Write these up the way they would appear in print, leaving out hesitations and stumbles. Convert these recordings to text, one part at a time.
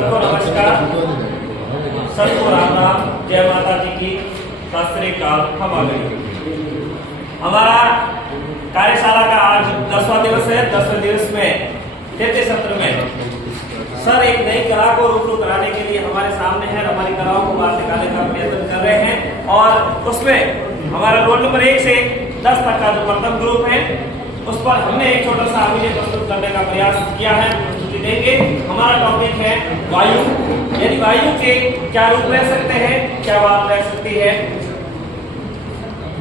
सबको नमस्कार, सबको राम राम, जय माता दी की, सत श्री अकाल। हम आ गए। हमारा कार्यशाला का आज 10वां दिवस है। 10वें दिवस में 33 सत्र में सर एक नई कला को रूबरू कराने के लिए हमारे सामने है, हमारी कलाओं को बाहर निकालने का प्रयत्न कर रहे हैं और उसमें हमारा रोल नंबर 1 से 10 तक का जो प्रथम ग्रुप है उस पर हमने एक छोटा सा अभिनय प्रस्तुत करने का प्रयास किया है, प्रस्तुति देंगे। हमारा टॉपिक है वायु, यानी वायु के क्या रूप रह सकते हैं, क्या बात रह सकती है।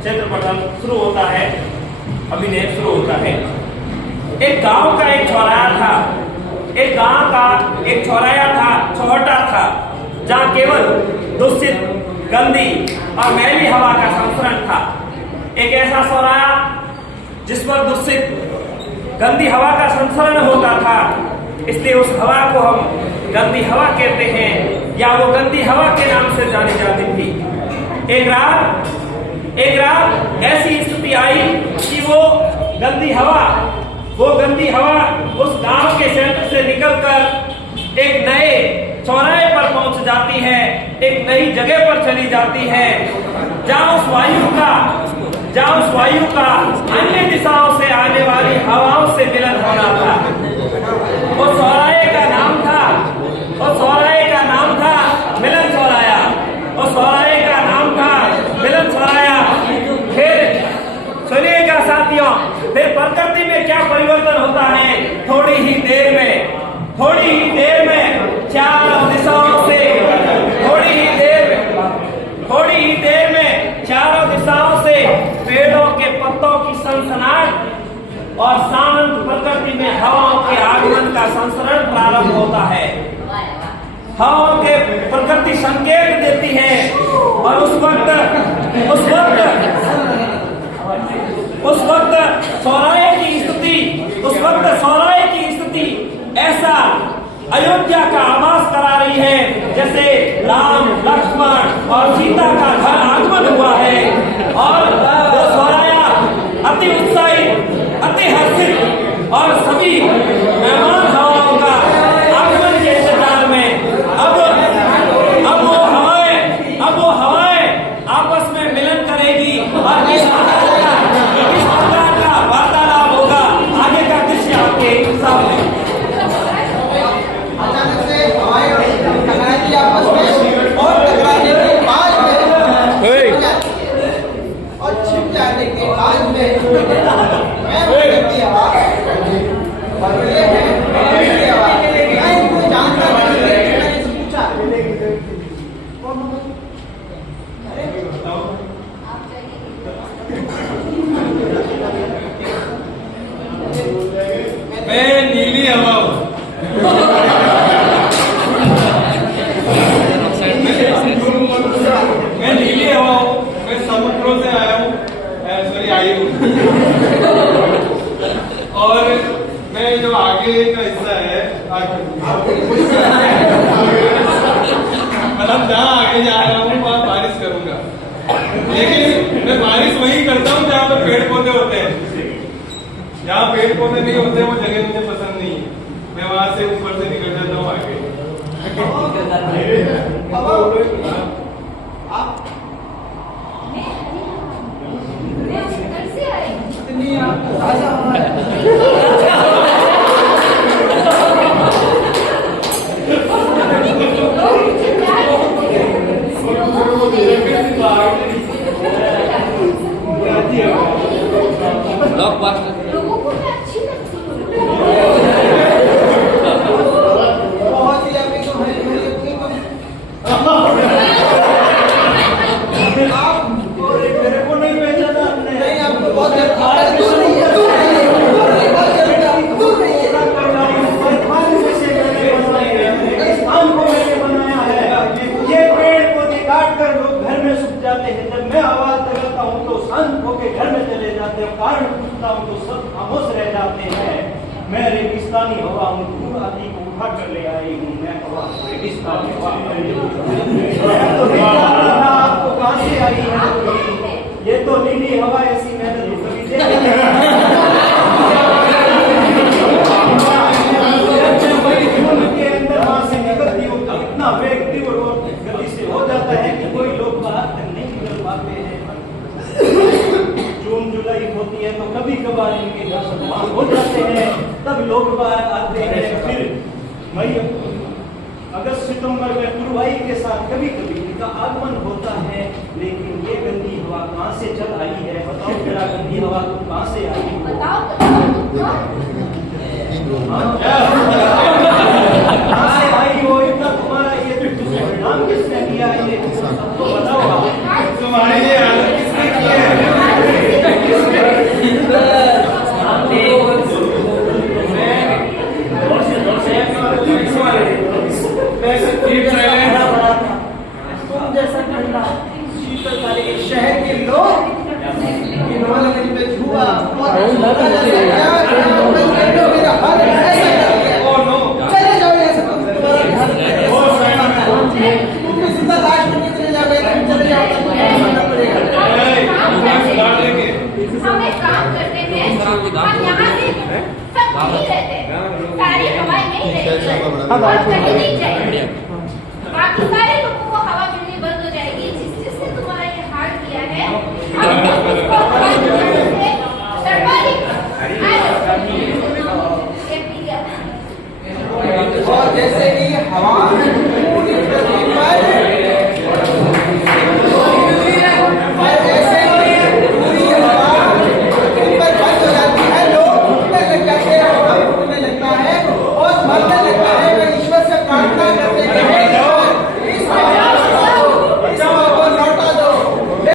चित्र पठन शुरू होता है, अभिनय शुरू होता है। एक गांव का एक चौराहा था, एक गांव का एक चौराहा था, छोटा था, जहां केवल दूषित, गंदी और मैली हवा का संस्करण था। एक ऐसा चौराहा जिस पर दूषित, गंदी हवा का संचरण होता था, इसलिए उस हवा को हम गंदी हवा कहते हैं, या वो गंदी हवा के नाम से जानी जाती थी। एक रात ऐसी स्थिति आई कि वो गंदी हवा उस गांव के सेंटर से निकलकर एक नए चौराहे पर पहुंच जाती है, एक नई जगह पर चली जाती है, जहां उस वायु का अन्य दिशाओं से आने वाली हवाओं से मिलन होना था। उस चौराहे का नाम था मिलन चौराहा। उस चौराहे का नाम था मिलन चौराहा। फिर सुनिएगा साथियों, फिर प्रकृति में क्या परिवर्तन होता है। थोड़ी ही देर में चारों दिशाओं से चारों दिशाओं से पेड़ों के पत्तों की सनसनाहट और शांत प्रकृति में हवाओं के आगमन का संचरण प्रारंभ होता है। हवाओं के प्रकृति संकेत देती है और उस वक्त सौराहे की स्थिति ऐसा अयोध्या का आभास करा रही है, जैसे राम, लक्ष्मण और सीता का घर आगमन हुआ है। और वो सौराया अति उत्साहित, अति हर्षित और सभी मेहमान हवाओं का आगमन के इंतजार में अब वो हवाएं आपस में मिलन करेगी और इस प्रकार का वार्तालाप होगा। आगे का दृश्य आपके सामने। अचानक से हवाएं टकराई आपस में और टकराने के बाद और छिप जाने के बाद में की आवाज और ये है आवाज। मैं इनको जानता नहीं, मैंने इससे पूछा कौन हो? अरे बताओ मैं नीली हवा हूँ। मैं नीली हवा हूँ, मैं समुद्रों से आया हूँ, आई हूँ। और मैं जो आगे का हिस्सा है, मतलब जहाँ आगे जा रहा हूँ वहाँ बारिश करूंगा, लेकिन मैं बारिश वहीं करता हूँ जहाँ पर पेड़ पौधे होते हैं। जहाँ पेड़ पौधे नहीं होते वो जगह मुझे पसंद नहीं है, मैं वहां से ऊपर से निकल जाता हूँ आगे। लोगों को मैं अच्छी लगती हूँ। बहुत ही अभी तो है मेरे को नहीं पहचाना आपने? नहीं, आपको बहुत बनाया है। ये पेड़ पौधे काट कर लोग घर में सूख जाते हैं। जब मैं आवाज लगाता हूँ तो शांत होकर घर में चले जाते हैं। कारण पूछता हूँ तो सब खामोश रह जाते हैं। मैं रेगिस्तानी हवा हूँ, दूर आदि को उठा कर ले आई हूँ। मैं हवा रेगिस्तानी हवा आपको कहाँ से आई है? ये तो नीली हवा, ऐसी मैंने तो कभी के अंदर वहां से निकलती हूँ इतना वेग तीव्र और गति से हो जाता है कि कोई लोग बाहर तक नहीं निकल पाते हैं। जून जुलाई होती है तो कभी कभार इनके दर्शन हो जाते हैं, तब लोग बाहर आते हैं। फिर मई अगस्त सितंबर में तुरवाई के साथ कभी कभी इनका आगमन होता है। लेकिन ये गंदी हवा कहाँ से चल आई है? बताओ जरा, गंदी हवा तुम कहाँ से आई हो? बताओ कहाँ से आई हो? इतना तुम्हारा ये नाम किसने दिया है? ये सबको बताओ आप। तुम्हारे लिए आदत किसने की है? तुम जैसा ठंडा शीतल वाले के शहर के लोग इन्होंने मुझ पे छुआ मेरा हाथ ऐसा कर दिया। चले जाओ यहाँ से, तुम तुम्हारा घर तुम भी जिंदा लाश बन के चले जाओगे। तुम चले जाओ, करना पड़ेगा। हम एक काम करते हैं, हम यहाँ से सब नहीं रहते, सारी हवाएं नहीं रहती और कहीं नहीं जाएंगे। बाकी सारे लोगों को हवा मिलनी बंद हो जाएगी। जिससे तुम्हारा ये हार्ट किया है, हम इसको हवा से सर्वाधिक और जैसे कि हवा